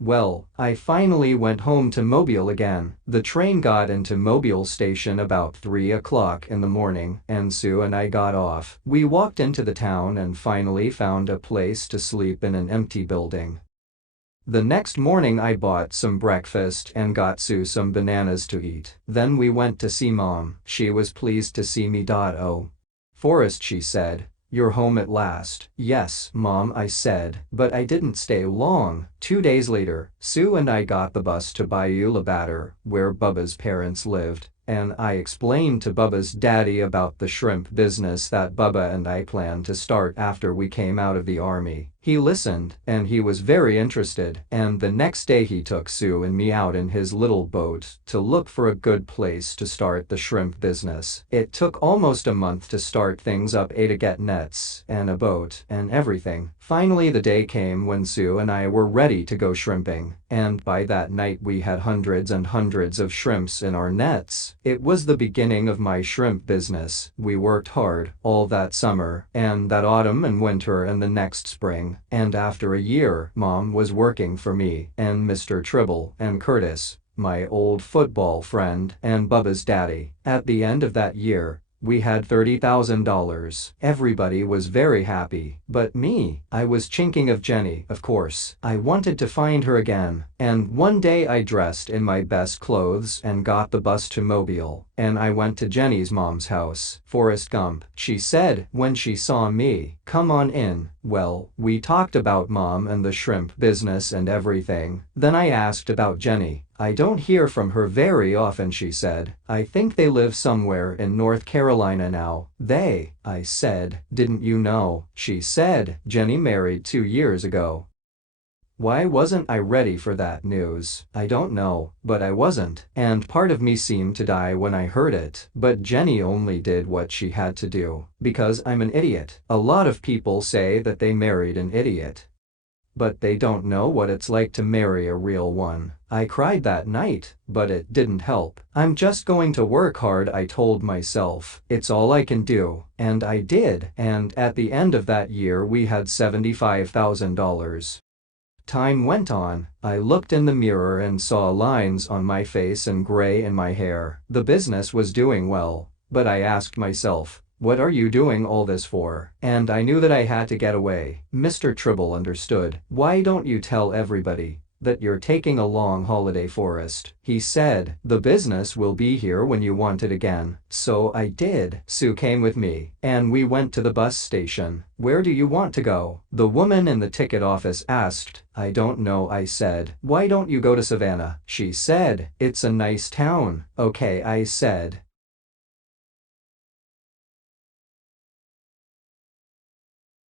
Well, I finally went home to Mobile again. The train got into Mobile station about 3 o'clock in the morning, and Sue and I got off. We walked into the town and finally found a place to sleep in an empty building. The next morning I bought some breakfast and got Sue some bananas to eat. Then we went to see Mom. She was pleased to see me. Oh, Forrest, she said. You're home at last. Yes, Mom, I said, but I didn't stay long. 2 days later, Sue and I got the bus to Bayou La Batter, where Bubba's parents lived, and I explained to Bubba's daddy about the shrimp business that Bubba and I planned to start after we came out of the army. He listened, and he was very interested, and the next day he took Sue and me out in his little boat to look for a good place to start the shrimp business. It took almost a month to start things up, to get nets and a boat and everything. Finally the day came when Sue and I were ready to go shrimping, and by that night we had hundreds and hundreds of shrimps in our nets. It was the beginning of my shrimp business. We worked hard all that summer and that autumn and winter and the next spring. And after a year, Mom was working for me and Mr. Tribble and Curtis, my old football friend, and Bubba's daddy. At the end of that year, we had $30,000. Everybody was very happy, but me. I was thinking of Jenny, of course. I wanted to find her again. And one day I dressed in my best clothes and got the bus to Mobile, and I went to Jenny's mom's house. Forrest Gump, she said when she saw me. Come on in. Well, we talked about Mom and the shrimp business and everything. Then I asked about Jenny. I don't hear from her very often, she said. I think they live somewhere in North Carolina now. I said, didn't you know? She said, Jenny married 2 years ago. Why wasn't I ready for that news? I don't know, but I wasn't. And part of me seemed to die when I heard it. But Jenny only did what she had to do. Because I'm an idiot. A lot of people say that they married an idiot, but they don't know what it's like to marry a real one. I cried that night, but it didn't help. I'm just going to work hard, I told myself. It's all I can do. And I did. And at the end of that year we had $75,000. Time went on. I looked in the mirror and saw lines on my face and gray in my hair. The business was doing well, but I asked myself, what are you doing all this for? And I knew that I had to get away. Mr. Tribble understood. Why don't you tell everybody that you're taking a long holiday, Forrest? He said, the business will be here when you want it again. So I did. Sue came with me, and we went to the bus station. Where do you want to go? The woman in the ticket office asked. I don't know, I said. Why don't you go to Savannah? She said, it's a nice town. Okay, I said.